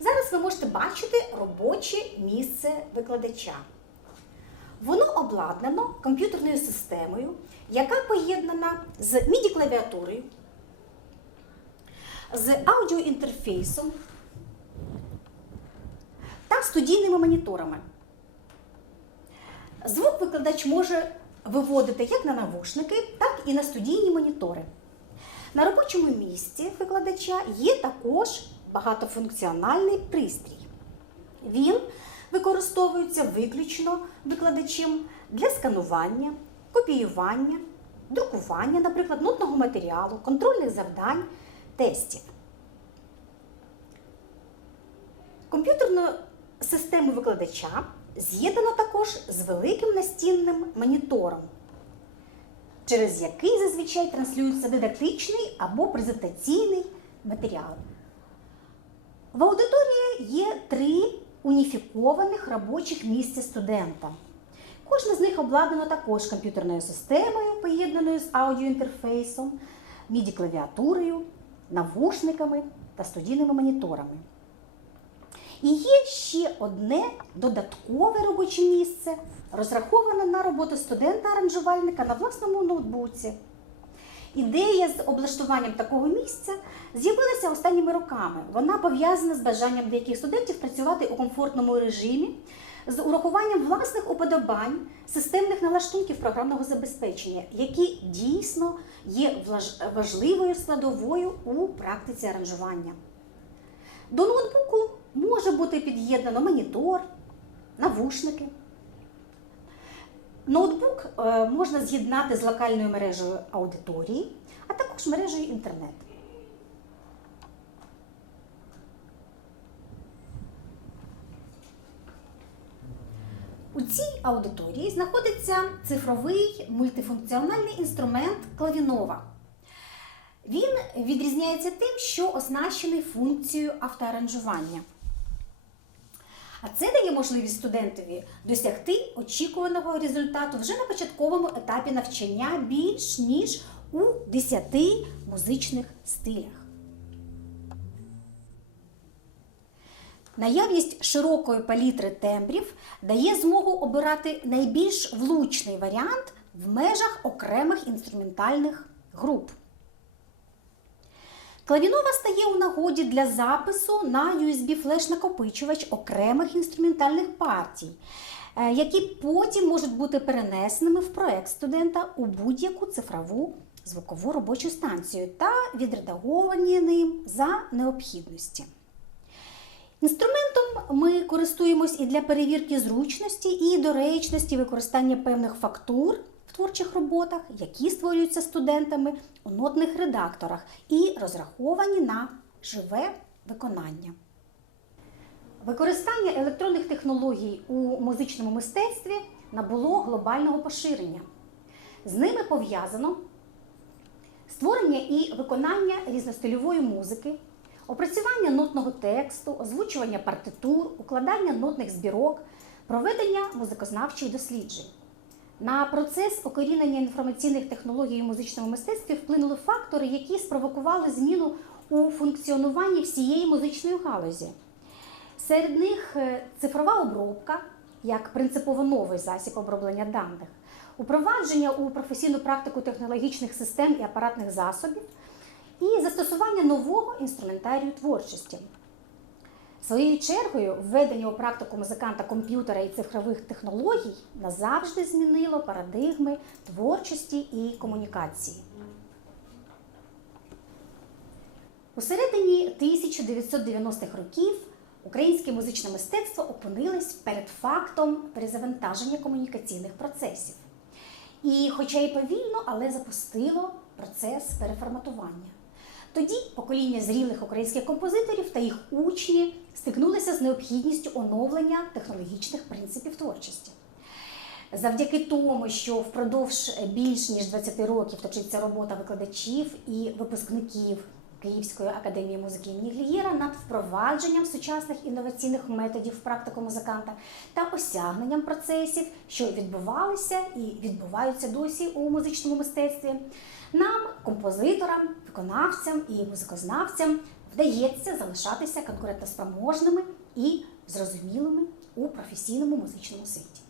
Зараз ви можете бачити робоче місце викладача. Воно обладнано комп'ютерною системою, яка поєднана з MIDI-клавіатурою, з аудіоінтерфейсом та студійними моніторами. Звук викладач може виводити як на навушники, так і на студійні монітори. На робочому місці викладача є також багатофункціональний пристрій. Він використовується виключно викладачем для сканування, копіювання, друкування, наприклад, нотного матеріалу, контрольних завдань, тестів. Комп'ютерну систему викладача з'єднано також з великим настінним монітором, через який зазвичай транслюється дидактичний або презентаційний матеріал. В аудиторії є три уніфікованих робочих місця студента. Кожне з них обладнано також комп'ютерною системою, поєднаною з аудіоінтерфейсом, MIDI-клавіатурою, навушниками та студійними моніторами. І є ще одне додаткове робоче місце, розраховане на роботу студента-аранжувальника на власному ноутбуці. Ідея з облаштуванням такого місця з'явилася останніми роками. Вона пов'язана з бажанням деяких студентів працювати у комфортному режимі з урахуванням власних уподобань, системних налаштунків програмного забезпечення, які дійсно є важливою складовою у практиці аранжування. До ноутбуку може бути під'єднано монітор, навушники. Ноутбук е, можна з'єднати з локальною мережею аудиторії, а також мережею інтернет. У цій аудиторії знаходиться цифровий мультифункціональний інструмент Клавінова. Він відрізняється тим, що оснащений функцією автоаранжування. А це дає можливість студентові досягти очікуваного результату вже на початковому етапі навчання більш ніж у 10 музичних стилях. Наявність широкої палітри тембрів дає змогу обирати найбільш влучний варіант в межах окремих інструментальних груп. Клавінова стає у нагоді для запису на USB-флеш-накопичувач окремих інструментальних партій, е, які потім можуть бути перенесеними в проект студента у будь-яку цифрову звукову робочу станцію та відредаговані ним за необхідності. Інструментом ми користуємось і для перевірки зручності і доречності використання певних фактур творчих роботах, які створюються студентами у нотних редакторах і розраховані на живе виконання. Використання електронних технологій у музичному мистецтві набуло глобального поширення. З ними пов'язано створення і виконання різностильової музики, опрацювання нотного тексту, озвучування партитур, укладання нотних збірок, проведення музикознавчих досліджень. На процес окорінення інформаційних технологій у музичному мистецтві вплинули фактори, які спровокували зміну у функціонуванні всієї музичної галузі. Серед них е, цифрова обробка як принципово новий засіб оброблення даних, упровадження у професійну практику технологічних систем і апаратних засобів, і застосування нового інструментарію творчості. Своєю чергою, введення у практику музиканта комп'ютера і цифрових технологій назавжди змінило парадигми творчості і комунікації. У середині 1990-х років українське музичне мистецтво опинилось перед фактом перезавантаження комунікаційних процесів. І, хоча й повільно, але запустило процес переформатування. Тоді покоління зрілих українських композиторів та їх учні стикнулися з необхідністю оновлення технологічних принципів творчості. Завдяки тому, що впродовж більш ніж 20 років точиться робота викладачів і випускників Київської академії музики імені Глієра над впровадженням сучасних інноваційних методів практику музиканта та осягненням процесів, що відбувалися і відбуваються досі у музичному мистецтві, нам, композиторам, виконавцям і музикознавцям, вдається залишатися конкурентоспроможними і зрозумілими у професійному музичному світі.